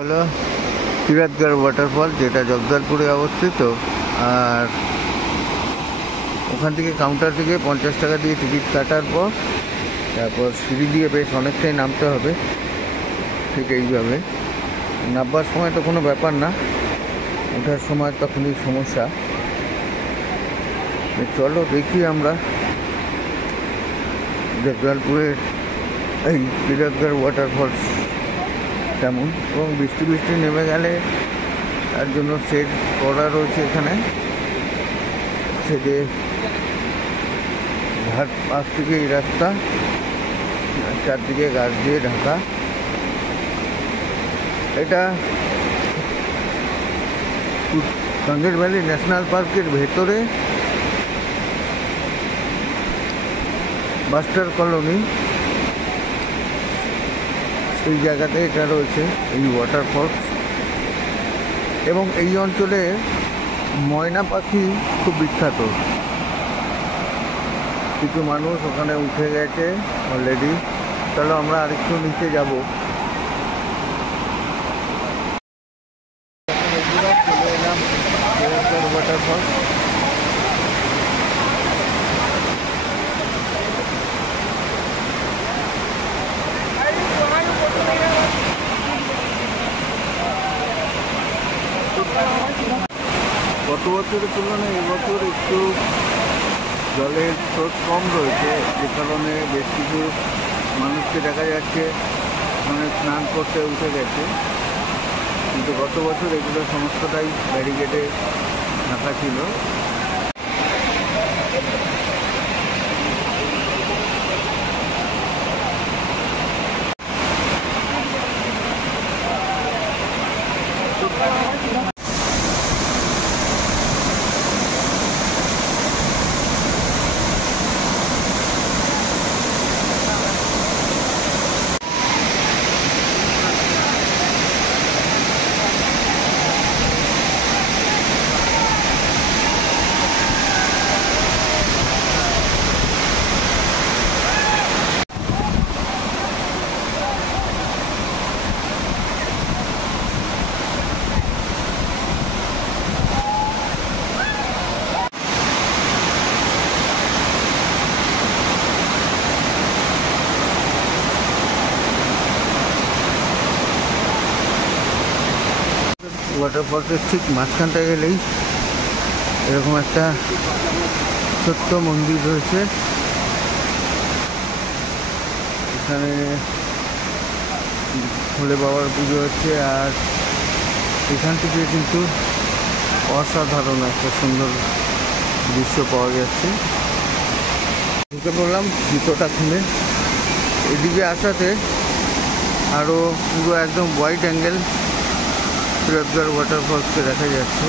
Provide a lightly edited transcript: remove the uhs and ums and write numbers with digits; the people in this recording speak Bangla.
হলো তিরাতগড় ওয়াটারফল, যেটা জগদলপুরে অবস্থিত। আর ওখান থেকে কাউন্টার থেকে 50 টাকা দিয়ে টিকিট কাটার পর তারপর সিঁড়ি দিয়ে বেশ অনেকটাই নামতে হবে। ঠিক এইভাবে নামবার সময় তো কোনো ব্যাপার না, ওঠার সময় তখনই সমস্যা। চলো দেখি আমরা জগদলপুরের এই তিরাতগড় ওয়াটারফলস তেমন। এবং বৃষ্টি নেমে গেলে তার জন্য শেড করা রয়েছে এখানে। শেডে ঘাট পাশ থেকে এই রাস্তা, চারদিকে গাছ দিয়ে ঢাকা। এটা কাঙ্গের ভ্যালি ন্যাশনাল পার্কের ভেতরে বাস্টার কলোনি, সেই জায়গাতে এটা রয়েছে এই ওয়াটারফলস। এবং এই অঞ্চলে ময়না পাখি খুব বিখ্যাত। কিছু মানুষ ওখানে উঠে গেছে অলরেডি। চলো আমরা আরেকটু নিচে যাব। চলে এলাম ওয়াটারফল। গত বছরের তুলনায় এবছর একটু জলের স্রোত কম রয়েছে, যে কারণে বেশ কিছু মানুষকে দেখা যাচ্ছে মানে স্নান করতে উঠে গেছে। কিন্তু গত বছর এগুলো সমস্তটাই ব্যারিকেডে ঢাকা ছিল। ওয়াটারফলসের ঠিক মাঝখানটা গেলেই এরকম একটা ছোট্ট মন্দির রয়েছে। এখানে ভোলে বাবার পুজো হচ্ছে। আর এখান থেকে কিন্তু অসাধারণ একটা সুন্দর দৃশ্য পাওয়া যাচ্ছে। ঢুকে পড়লাম জুতোটা খুলে। এদিকে আসাতে আরও পুরো একদম ওয়াইড অ্যাঙ্গেল তিরাতগড় ওয়াটারফলসকে দেখা যাচ্ছে।